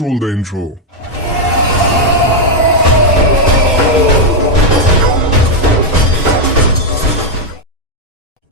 Let's roll the intro.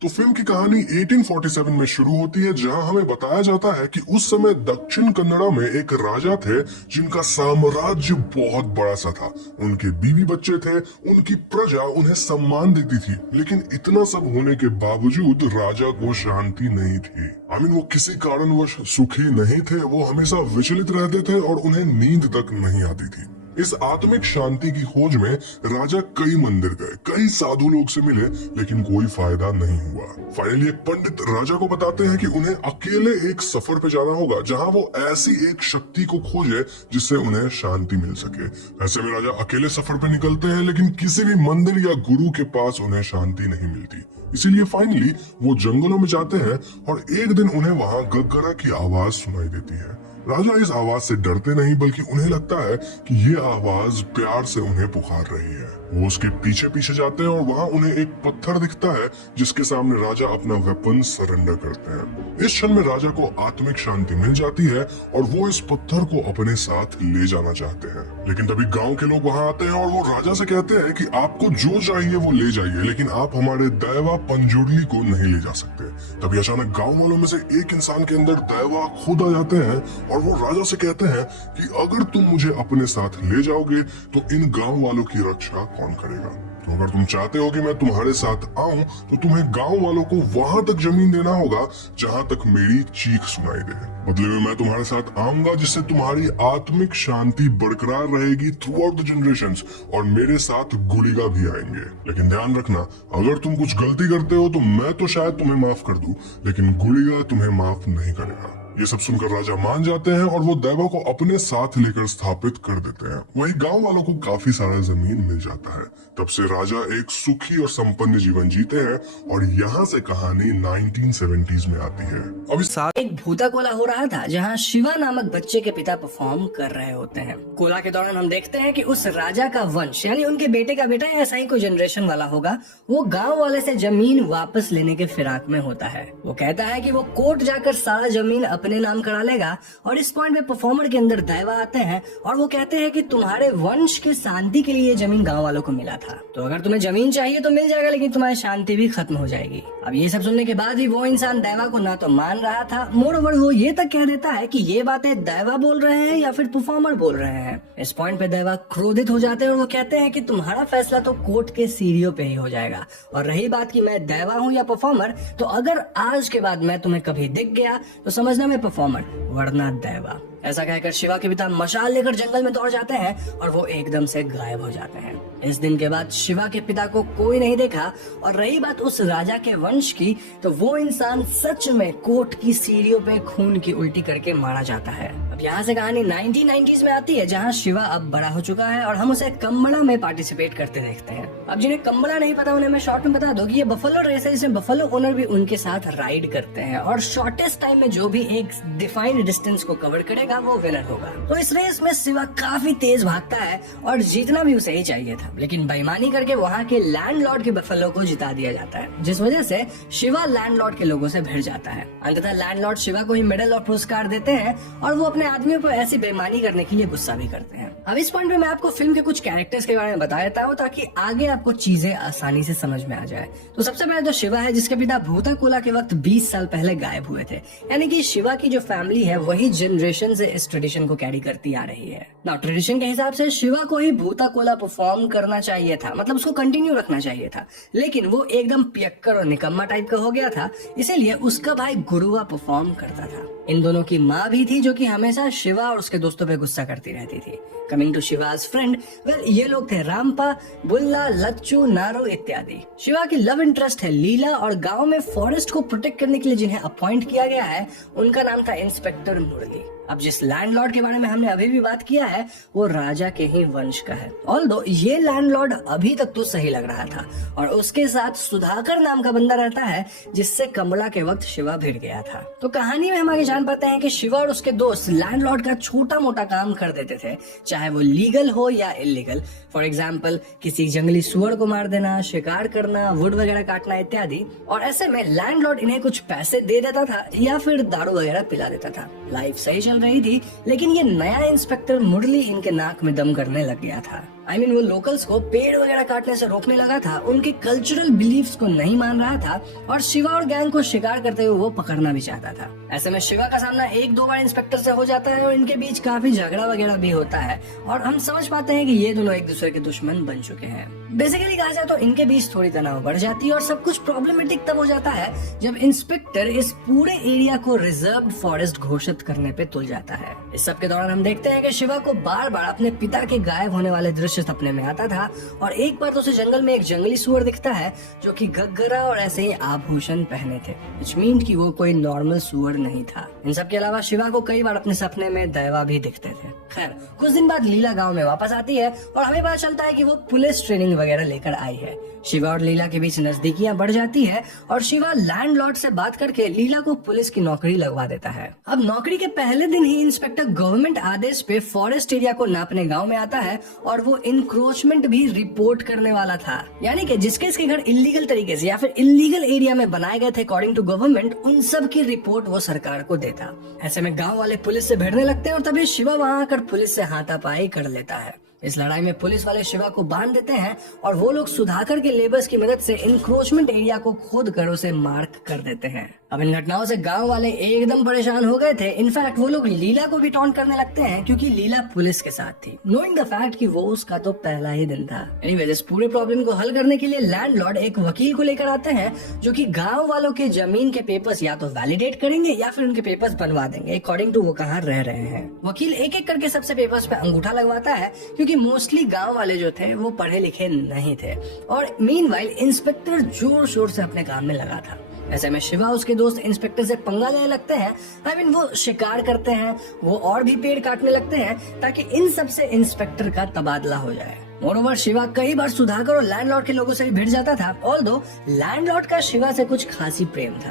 तो film की कहानी 1847 में शुरू होती है, जहां हमें बताया जाता है कि उस समय दक्षिण कन्नड़ा में एक राजा थे जिनका साम्राज्य बहुत बड़ा सा था। उनके बीवी बच्चे थे, उनकी प्रजा उन्हें सम्मान देती थी, लेकिन इतना सब होने के बावजूद राजा को शांति नहीं थी। वो किसी कारणवश सुखी नहीं थे, वो हमेशा विचलित रहते थे और उन्हें नींद तक नहीं आती थी। इस आत्मिक शांति की खोज में राजा कई मंदिर गए, कई साधु लोग से मिले, लेकिन कोई फायदा नहीं हुआ। फाइनली एक पंडित राजा को बताते हैं कि उन्हें अकेले एक सफर पे जाना होगा, जहां वो ऐसी एक शक्ति को खोजे जिससे उन्हें शांति मिल सके। ऐसे में राजा अकेले सफर पे निकलते हैं, लेकिन किसी भी मंदिर या गुरु के पास उन्हें शांति नहीं मिलती। इसीलिए फाइनली वो जंगलों में जाते हैं और एक दिन उन्हें वहां गग्गरा की आवाज सुनाई देती है। राजा इस आवाज से डरते नहीं, बल्कि उन्हें लगता है कि ये आवाज प्यार से उन्हें पुकार रही है। वो उसके पीछे पीछे जाते हैं और वहां उन्हें एक पत्थर दिखता है, जिसके सामने राजा अपना वेपन सरेंडर करते हैं। इस क्षण में राजा को आत्मिक शांति मिल जाती है और वो इस पत्थर को अपने साथ ले जाना चाहते हैं। लेकिन तभी गांव के लोग वहां आते हैं और वो राजा से कहते हैं कि आपको जो चाहिए वो ले जाइए, लेकिन आप हमारे दैवा पंजुर्ली को नहीं ले जा सकते। तभी अचानक गाँव वालों में से एक इंसान के अंदर दैवा खुद आ जाते हैं और वो राजा से कहते हैं कि अगर तुम मुझे अपने साथ ले जाओगे तो इन गांव वालों की रक्षा कौन करेगा। तो अगर तुम चाहते हो कि मैं तुम्हारे साथ आऊं तो तुम्हें गांव वालों को वहां तक जमीन देना होगा जहां तक मेरी चीख सुनाई दे। बदले में मैं तुम्हारे साथ आऊंगा, जिससे तुम्हारी आत्मिक शांति बरकरार रहेगी थ्रू आउट द जनरेशंस, और मेरे साथ गुलिगा भी आएंगे। लेकिन ध्यान रखना, अगर तुम कुछ गलती करते हो तो मैं तो शायद तुम्हें माफ कर दूं, लेकिन गुलिगा तुम्हें माफ नहीं करेगा। ये सब सुनकर राजा मान जाते हैं और वो दैवा को अपने साथ लेकर स्थापित कर देते हैं। वहीं गांव वालों को काफी सारा जमीन मिल जाता है। तब से राजा एक सुखी और संपन्न जीवन जीते हैं और यहाँ से कहानी 1970s में आती है। अब इस एक भूता कोला हो रहा था, जहाँ शिवा नामक बच्चे के पिता परफॉर्म कर रहे होते हैं। कोला के दौरान हम देखते हैं कि उस राजा का वंश, यानी उनके बेटे का बेटा या ऐसा ही कोई जनरेशन वाला होगा, वो गाँव वाले से जमीन वापस लेने के फिराक में होता है। वो कहता है कि वो कोर्ट जाकर सारा जमीन अपने नाम करा लेगा, और इस पॉइंट पे परफॉर्मर के अंदर दैवा आते हैं और वो कहते हैं कि तुम्हारे वंश की शांति के लिए जमीन गांव वालों को मिला था, तो अगर तुम्हें जमीन चाहिए तो मिल जाएगा, लेकिन तुम्हारी शांति भी खत्म हो जाएगी। अब ये सब सुनने के बाद भी वो इंसान दैवा को ना तो मान रहा था, मोरओवर वो ये तक कह देता है कि ये बातें दैवा बोल रहे हैं या फिर परफॉर्मर बोल रहे हैं। इस पॉइंट पे दैवा क्रोधित हो जाते हैं और वो कहते हैं कि तुम्हारा फैसला तो कोर्ट के सीढ़ियों पे ही हो जाएगा, और रही बात कि मैं दैवा हूँ या परफॉर्मर, तो अगर आज के बाद मैं तुम्हें कभी दिख गया तो समझना मैं परफॉर्मर वरना दैवा। ऐसा कहकर शिवा के पिता मशाल लेकर जंगल में दौड़ जाते हैं और वो एकदम से गायब हो जाते हैं। इस दिन के बाद शिवा के पिता को कोई नहीं देखा, और रही बात उस राजा के वंश की, तो वो इंसान सच में कोर्ट की सीढ़ियों पे खून की उल्टी करके मारा जाता है। अब यहाँ से कहानी 1990s में आती है, जहाँ शिवा अब बड़ा हो चुका है और हम उसे कंबड़ा में पार्टिसिपेट करते देखते हैं। अब जिन्हें कंबड़ा नहीं पता उन्हें मैं शॉर्ट में बता दूं कि ये बफेलो रेस है, जिसमें बफेलो ओनर भी उनके साथ राइड करते हैं, और शॉर्टेस्ट टाइम में जो भी एक डिफाइंड डिस्टेंस को कवर करेगा वो विनर होगा। तो इस रेस में शिवा काफी तेज भागता है और जीतना भी उसे ही चाहिए था, लेकिन बेईमानी करके वहाँ के लैंडलॉर्ड के बफेलो को जिता दिया जाता है, जिस वजह से शिवा लैंडलॉर्ड के लोगों से भिड़ जाता है। अंततः लैंडलॉर्ड शिवा को ही मेडल और पुरस्कार देते हैं, और वो अपने आदमियों पर ऐसी बेईमानी करने के लिए गुस्सा भी करते हैं। अब इस पॉइंट पे मैं आपको फिल्म के कुछ कैरेक्टर्स के बारे में बता देता हूँ, ताकि आगे आपको चीजें आसानी से समझ में आ जाए। तो सबसे पहले तो शिवा है, जिसके पिता भूता कोला के वक्त 20 साल पहले गायब हुए थे, यानी कि शिवा की जो फैमिली है वही जनरेशन से इस ट्रेडिशन को कैरी करती आ रही है। नाउ ट्रेडिशन के हिसाब से शिवा को ही भूता कोला परफॉर्म करना चाहिए था, मतलब उसको कंटिन्यू रखना चाहिए था, लेकिन वो एकदम पियक्कर और निकम्मा टाइप का हो गया था, इसीलिए उसका भाई गुरुवा परफॉर्म करता था। इन दोनों की माँ भी थी, जो कि हमेशा शिवा और उसके दोस्तों पे गुस्सा करती रहती थी। Coming to Shiva's friend, well ये लोग थे रामपा, बुल्ला, लच्चू, नारो इत्यादि। शिवा की लव इंटरेस्ट है लीला, और गांव में फॉरेस्ट को प्रोटेक्ट करने के लिए जिन्हें अपॉइंट किया गया है उनका नाम था इंस्पेक्टर मुरली। अब जिस लैंडलॉर्ड के बारे में हमने अभी भी बात किया है वो राजा के ही वंश का है। ऑल्दो ये लैंडलॉर्ड अभी तक तो सही लग रहा था, और उसके साथ सुधाकर नाम का बंदा रहता है, जिससे कंबला के वक्त शिवा भिड़ गया था। तो कहानी में हम आगे जान पाते हैं कि शिवा और उसके दोस्त लैंडलॉर्ड का छोटा मोटा काम कर देते थे, चाहे वो लीगल हो या इलीगल। फॉर एग्जाम्पल किसी जंगली सुअर को मार देना, शिकार करना, वुड वगैरह काटना इत्यादि। और ऐसे में लैंडलॉर्ड इन्हें कुछ पैसे दे देता था या फिर दारू वगैरह पिला देता था। लाइफ सही चल चल रही थी, लेकिन ये नया इंस्पेक्टर मुरली इनके नाक में दम करने लग गया था। वो लोकल्स को पेड़ वगैरह काटने से रोकने लगा था, उनके कल्चरल बिलीफ्स को नहीं मान रहा था और शिवा और गैंग को शिकार करते हुए वो पकड़ना भी चाहता था। ऐसे में शिवा का सामना एक दो बार इंस्पेक्टर से हो जाता है और इनके बीच काफी झगड़ा वगैरह भी होता है और हम समझ पाते हैं कि ये दोनों एक दूसरे के दुश्मन बन चुके हैं। बेसिकली कहा जाए तो इनके बीच थोड़ी तनाव बढ़ जाती है और सब कुछ प्रॉब्लमेटिक तब हो जाता है जब इंस्पेक्टर इस पूरे एरिया को रिजर्व्ड फॉरेस्ट घोषित करने पे तुल जाता है। इस सब के दौरान हम देखते हैं कि शिवा को बार बार अपने पिता के गायब होने वाले दृश्य सपने में आता था और एक बार तो उसे जंगल में एक जंगली सुअर दिखता है जो कि घग्गरा और ऐसे ही आभूषण पहने थे, व्हिच मीन कि वो कोई नॉर्मल सुअर नहीं था। इन सब के अलावा शिवा को कई बार अपने सपने में दैवा भी दिखते थे। खैर, कुछ दिन बाद लीला गांव में वापस आती है और हमें पता चलता है कि वो पुलिस ट्रेनिंग वगैरह लेकर आई है। शिवा और लीला के बीच नजदीकियां बढ़ जाती है और शिवा लैंडलॉर्ड से बात करके लीला को पुलिस की नौकरी लगवा देता है। अब नौकरी के पहले दिन ही इंस्पेक्टर गवर्नमेंट आदेश पे फॉरेस्ट एरिया को नापने गांव में आता है और वो इंक्रोचमेंट भी रिपोर्ट करने वाला था, यानी कि जिसके इसके घर इलीगल तरीके से या फिर इलीगल एरिया में बनाए गए थे अकॉर्डिंग टू गवर्नमेंट, उन सब की रिपोर्ट वो सरकार को देता। ऐसे में गाँव वाले पुलिस से भिड़ने लगते हैं और तभी शिवा वहाँ आकर पुलिस से हाथापाई कर लेता है। इस लड़ाई में पुलिस वाले शिवा को बांध देते हैं और वो लोग सुधाकर के लेबर्स की मदद से इंक्रोचमेंट एरिया को खोद कर उसे मार्क कर देते हैं। अब इन घटनाओं से गांव वाले एकदम परेशान हो गए थे। इनफैक्ट वो लोग लीला को भी टॉन्ट करने लगते हैं क्योंकि लीला पुलिस के साथ थी, नोइंग द फैक्ट कि वो उसका तो पहला ही दिन था। एनीवेज, इस पूरे प्रॉब्लम को हल करने के लिए लैंडलॉर्ड एक वकील को लेकर आते हैं जो कि गांव वालों के जमीन के पेपर्स या तो वैलिडेट करेंगे या फिर उनके पेपर्स बनवा देंगे अकॉर्डिंग टू वो कहाँ रह रहे हैं। वकील एक एक करके सबसे पेपर्स पे अंगूठा लगवाता है क्योंकि मोस्टली गांव वाले जो थे वो पढ़े लिखे नहीं थे और मीनवाइल इंस्पेक्टर जोर शोर से अपने काम में लगा था। ऐसे में शिवा उसके दोस्त इंस्पेक्टर से पंगा लेने लगते हैं। वो शिकार करते हैं, वो और भी पेड़ काटने लगते हैं ताकि इन सब से इंस्पेक्टर का तबादला हो जाए। मोरोवर शिवा कई बार सुधाकर और लैंडलॉर्ड के लोगों से भी भिड़ जाता था, ऑल्दो लैंडलॉर्ड का शिवा से कुछ खासी प्रेम था।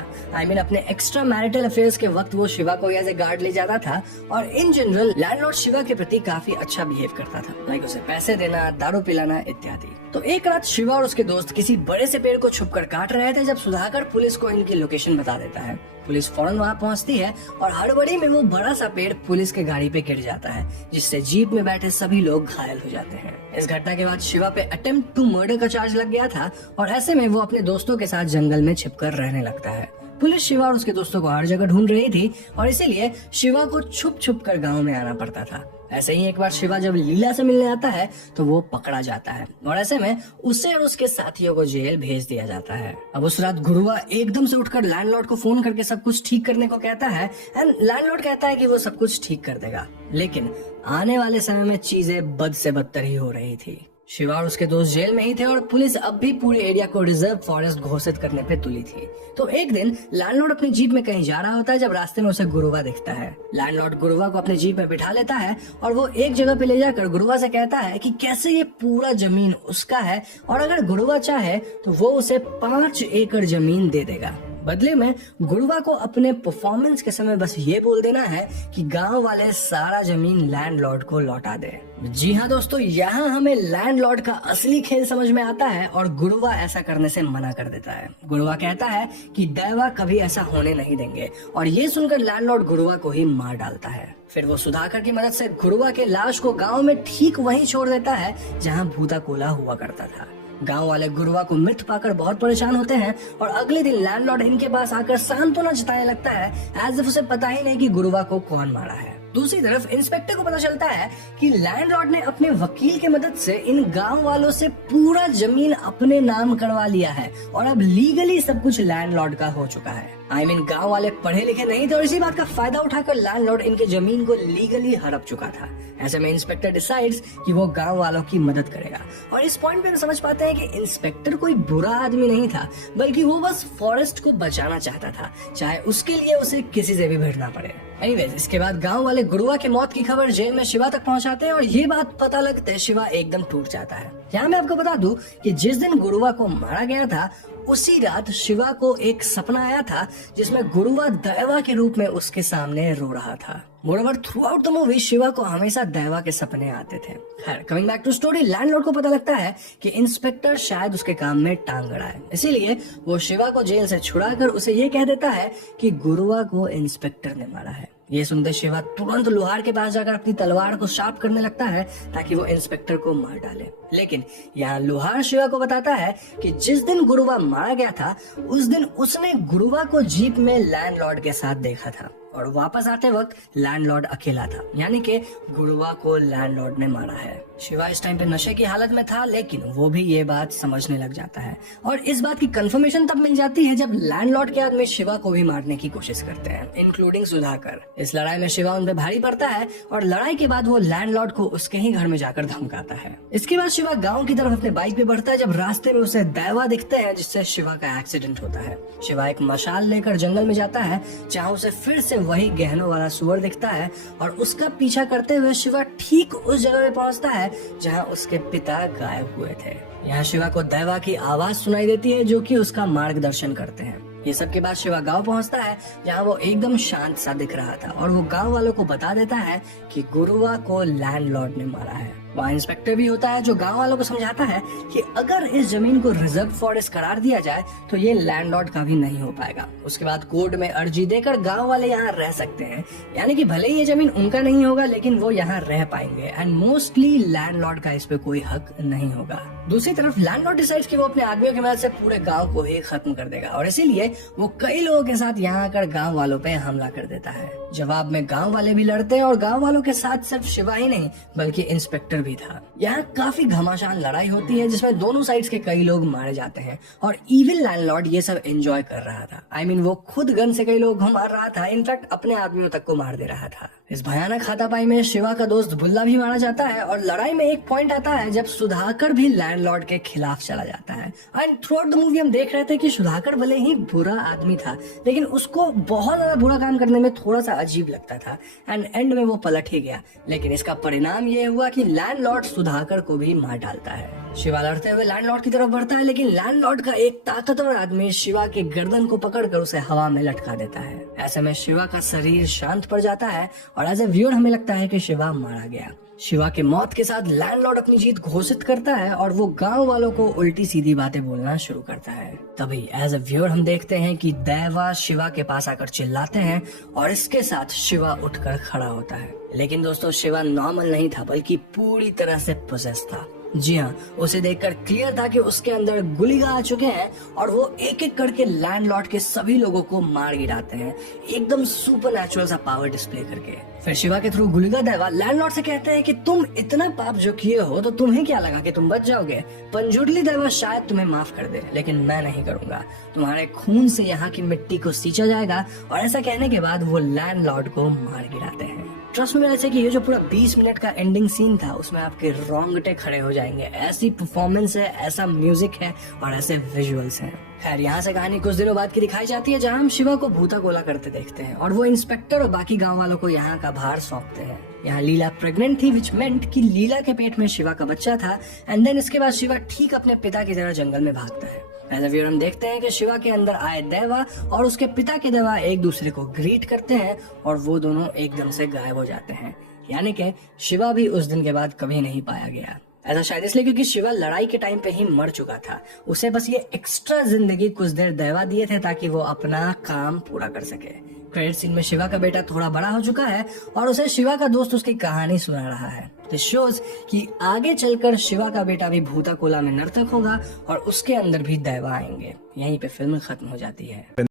अपने एक्स्ट्रा मैरिटल अफेयर्स के वक्त वो शिवा को एज ए गार्ड ले जाता था और इन जनरल लैंडलॉर्ड शिवा के प्रति काफी अच्छा बिहेव करता था, लाइक उसे पैसे देना, दारू पिलाना इत्यादि। तो एक रात शिवा और उसके दोस्त किसी बड़े से पेड़ को छुपकर काट रहे थे जब सुधाकर पुलिस को इनकी लोकेशन बता देता है। पुलिस फौरन वहां पहुंचती है और हड़बड़ी में वो बड़ा सा पेड़ पुलिस के गाड़ी पे गिर जाता है जिससे जीप में बैठे सभी लोग घायल हो जाते हैं। इस घटना के बाद शिवा पे अटेम्प्ट टू मर्डर का चार्ज लग गया था और ऐसे में वो अपने दोस्तों के साथ जंगल में छिपकर रहने लगता है। पुलिस शिवा और उसके दोस्तों को हर जगह ढूंढ रही थी और इसीलिए शिवा को छुप छुप कर गाँव में आना पड़ता था। ऐसे ही एक बार शिवा जब लीला से मिलने आता है तो वो पकड़ा जाता है और ऐसे में उसे और उसके साथियों को जेल भेज दिया जाता है। अब उस रात गुरुआ एकदम से उठकर लैंडलॉर्ड को फोन करके सब कुछ ठीक करने को कहता है एंड लैंडलॉर्ड कहता है कि वो सब कुछ ठीक कर देगा, लेकिन आने वाले समय में चीजें बद से बदतर ही हो रही थी। शिवा और उसके दोस्त जेल में ही थे और पुलिस अब भी पूरे एरिया को रिजर्व फॉरेस्ट घोषित करने पे तुली थी। तो एक दिन लैंडलॉर्ड अपनी जीप में कहीं जा रहा होता है जब रास्ते में उसे गुरुवा दिखता है। लैंडलॉर्ड गुरुवा को अपनी जीप में बिठा लेता है और वो एक जगह पे ले जाकर गुरुवा से कहता है कि कैसे ये पूरा जमीन उसका है और अगर गुरुवा चाहे तो वो उसे 5 एकड़ जमीन दे देगा। बदले में गुरुवा को अपने परफॉर्मेंस के समय बस ये बोल देना है कि गांव वाले सारा जमीन लैंडलॉर्ड को लौटा दे। जी हाँ दोस्तों, यहाँ हमें लैंडलॉर्ड का असली खेल समझ में आता है और गुरुवा ऐसा करने से मना कर देता है। गुरुवा कहता है कि दैवा कभी ऐसा होने नहीं देंगे और ये सुनकर लैंडलॉर्ड गुरुवा को ही मार डालता है। फिर वो सुधाकर की मदद से गुरुवा के लाश को गाँव में ठीक वहीं छोड़ देता है जहाँ भूता कोला हुआ करता था। गांव वाले गुरुवा को मृत पाकर बहुत परेशान होते हैं और अगले दिन लैंडलॉर्ड इनके पास आकर सांत्वना जताने लगता है एज इफ उसे पता ही नहीं कि गुरुवा को कौन मारा है। दूसरी तरफ इंस्पेक्टर को पता चलता है कि लैंडलॉर्ड ने अपने वकील की मदद से इन गांव वालों से पूरा जमीन अपने नाम करवा लिया है और अब लीगली सब कुछ लैंडलॉर्ड का हो चुका है। गांव वाले पढ़े लिखे नहीं थे और इसी बात का फायदा उठाकर लैंडलॉर्ड इनके जमीन को लीगली हड़प चुका था। ऐसे में इंस्पेक्टर डिसाइड्स कि वो गांव वालों की मदद करेगा और इस पॉइंट पे हम समझ पाते हैं कि इंस्पेक्टर कोई बुरा आदमी नहीं था, बल्कि वो बस फॉरेस्ट को बचाना चाहता था, चाहे उसके लिए उसे किसी से भी भिड़ना पड़े। एनीवेज, इसके बाद गांव वाले गुरुवा की मौत की खबर जेल में शिवा तक पहुंचाते हैं और ये बात पता लगते शिवा एकदम टूट जाता है। यहाँ मैं आपको बता दूं कि जिस दिन गुरुवा को मारा गया था उसी रात शिवा को एक सपना आया था जिसमें गुरुवा दैवा के रूप में उसके सामने रो रहा था। Moreover throughout the movie Shiva को हमेशा दैवा के सपने आते थे। खैर, coming back to story, landlord को पता लगता है कि इंस्पेक्टर शायद उसके काम में टांग अड़ा है, इसीलिए वो शिवा को जेल से छुड़ाकर उसे ये कह देता है कि गुरुवा को इंस्पेक्टर ने मारा है। ये सुनते शिवा तुरंत लोहार के पास जाकर अपनी तलवार को शार्प करने लगता है ताकि वो इंस्पेक्टर को मार डाले। लेकिन यहाँ लोहार शिवा को बताता है कि जिस दिन गुरुवा मारा गया था उस दिन उसने गुरुवा को जीप में लैंडलॉर्ड के साथ देखा था और वापस आते वक्त लैंडलॉर्ड अकेला था, यानी कि गुरुवा को लैंडलॉर्ड ने मारा है। शिवा इस टाइम पे नशे की हालत में था, लेकिन वो भी ये बात समझने लग जाता है और इस बात की कंफर्मेशन तब मिल जाती है जब लैंडलॉर्ड के आदमी शिवा को भी मारने की कोशिश करते हैं, इंक्लूडिंग सुधाकर। इस लड़ाई में शिवा उन पे भारी पड़ता है और लड़ाई के बाद वो लैंडलॉर्ड को उसके ही घर में जाकर धमकाता है। इसके बाद शिवा गाँव की तरफ अपने बाइक पे बढ़ता है जब रास्ते में उसे दैवा दिखते हैं, जिससे शिवा का एक्सीडेंट होता है। शिवा एक मशाल लेकर जंगल में जाता है जहाँ उसे फिर से वही गहनों वाला सुअर दिखता है और उसका पीछा करते हुए शिवा ठीक उस जगह पे पहुंचता है जहां उसके पिता गायब हुए थे। यहाँ शिवा को दैवा की आवाज सुनाई देती है जो कि उसका मार्गदर्शन करते हैं। ये सब के बाद शिवा गांव पहुंचता है जहां वो एकदम शांत सा दिख रहा था और वो गांव वालों को बता देता है कि गुरुवा को लैंडलॉर्ड ने मारा है। वहाँ इंस्पेक्टर भी होता है जो गांव वालों को समझाता है कि अगर इस जमीन को रिजर्व फॉरेस्ट करार दिया जाए तो ये लैंडलॉर्ड का भी नहीं हो पाएगा। उसके बाद कोर्ट में अर्जी देकर गांव वाले यहाँ रह सकते हैं, यानी कि भले ही ये जमीन उनका नहीं होगा लेकिन वो यहाँ रह पाएंगे एंड मोस्टली लैंडलॉर्ड का इस पे कोई हक नहीं होगा। दूसरी तरफ लैंडलॉर्ड डिसाइड्स कि वो अपने आदमियों की मदद से पूरे गांव को ही खत्म कर देगा और इसीलिए वो कई लोगों के साथ यहाँ आकर गांव वालों पे हमला कर देता है। जवाब में गांव वाले भी लड़ते हैं और गांव वालों के साथ सिर्फ शिवा ही नहीं बल्कि इंस्पेक्टर भी था। यहाँ काफी घमासान लड़ाई होती है जिसमें दोनों साइड्स के कई लोग मारे जाते हैं और इविल लैंडलॉर्ड ये सब एंजॉय कर रहा था। I mean, वो खुद गन से कई लोग को मार रहा था, इनफैक्ट अपने आदमियों तक को मार दे रहा था। इस भयानक हाथापाई में शिवा का दोस्त बुल्ला भी मारा जाता है और लड़ाई में एक पॉइंट आता है जब सुधाकर भी लैंडलॉर्ड के खिलाफ चला जाता है। And through out the movie हम देख रहे थे कि सुधाकर भले ही बुरा आदमी था लेकिन उसको बहुत ज्यादा बुरा काम करने में थोड़ा सा अजीब लगता था एंड एंड में वो पलट ही गया। लेकिन इसका परिणाम ये हुआ कि लैंडलॉर्ड सुधाकर को भी मार डालता है। शिवा लड़ते हुए लैंडलॉर्ड की तरफ बढ़ता है लेकिन लैंडलॉर्ड का एक ताकतवर आदमी शिवा के गर्दन को पकड़कर उसे हवा में लटका देता है। ऐसे में शिवा का शरीर शांत पड़ जाता है और एज ए व्यूअर हमें लगता है कि शिवा मारा गया। शिवा के मौत के साथ लैंडलॉर्ड अपनी जीत घोषित करता है और वो गांव वालों को उल्टी सीधी बातें बोलना शुरू करता है। तभी एज ए व्यूअर हम देखते हैं कि दैवा शिवा के पास आकर चिल्लाते हैं और इसके साथ शिवा उठकर खड़ा होता है। लेकिन दोस्तों शिवा नॉर्मल नहीं था बल्कि पूरी तरह से पोसेस था। जी हाँ, उसे देखकर क्लियर था कि उसके अंदर गुलिगा आ चुके हैं और वो एक एक करके लैंडलॉर्ड के सभी लोगों को मार गिराते हैं, एकदम सुपरनैचुरल सा पावर डिस्प्ले करके। फिर शिवा के थ्रू गुलिगा दैवा लैंडलॉर्ड से कहते हैं कि तुम इतना पाप जो किए हो तो तुम्हें क्या लगा कि तुम बच जाओगे। पंजुडली दैवा शायद तुम्हें माफ कर दे लेकिन मैं नहीं करूंगा, तुम्हारे खून से यहाँ की मिट्टी को सींचा जाएगा। और ऐसा कहने के बाद वो लैंडलॉर्ड को मार गिराते हैं। ट्रस्ट में ऐसे कि ये जो पूरा 20 मिनट का एंडिंग सीन था उसमें आपके रोंगटे खड़े हो जाएंगे। ऐसी परफॉर्मेंस है, ऐसा म्यूजिक है और ऐसे विजुअल्स हैं। खैर यहाँ से कहानी कुछ दिनों बाद की दिखाई जाती है जहाँ हम शिवा को भूता गोला करते देखते हैं और वो इंस्पेक्टर और बाकी गांव वालों को यहाँ का भार सौंपते हैं। यहाँ लीला प्रेग्नेंट थी विच मेंट कि लीला के पेट में शिवा का बच्चा था एंड देन इसके बाद शिवा ठीक अपने पिता की तरह जंगल में भागता है। एज ए व्यूअर हम देखते हैं कि शिवा के अंदर आए दैवा और उसके पिता के दैवा एक दूसरे को ग्रीट करते हैं और वो दोनों एकदम से गायब हो जाते हैं, यानी कि शिवा भी उस दिन के बाद कभी नहीं पाया गया। ऐसा शायद इसलिए क्योंकि शिवा लड़ाई के टाइम पे ही मर चुका था। उसे बस ये एक्स्ट्रा जिंदगी कुछ देर दैवा दिए थे ताकि वो अपना काम पूरा कर सके। क्रेडिट सीन में शिवा का बेटा थोड़ा बड़ा हो चुका है और उसे शिवा का दोस्त उसकी कहानी सुना रहा है। दिस शोज कि आगे चलकर शिवा का बेटा भी भूता कोला में नर्तक होगा और उसके अंदर भी दैवा आएंगे। यहीं पे फिल्म खत्म हो जाती है।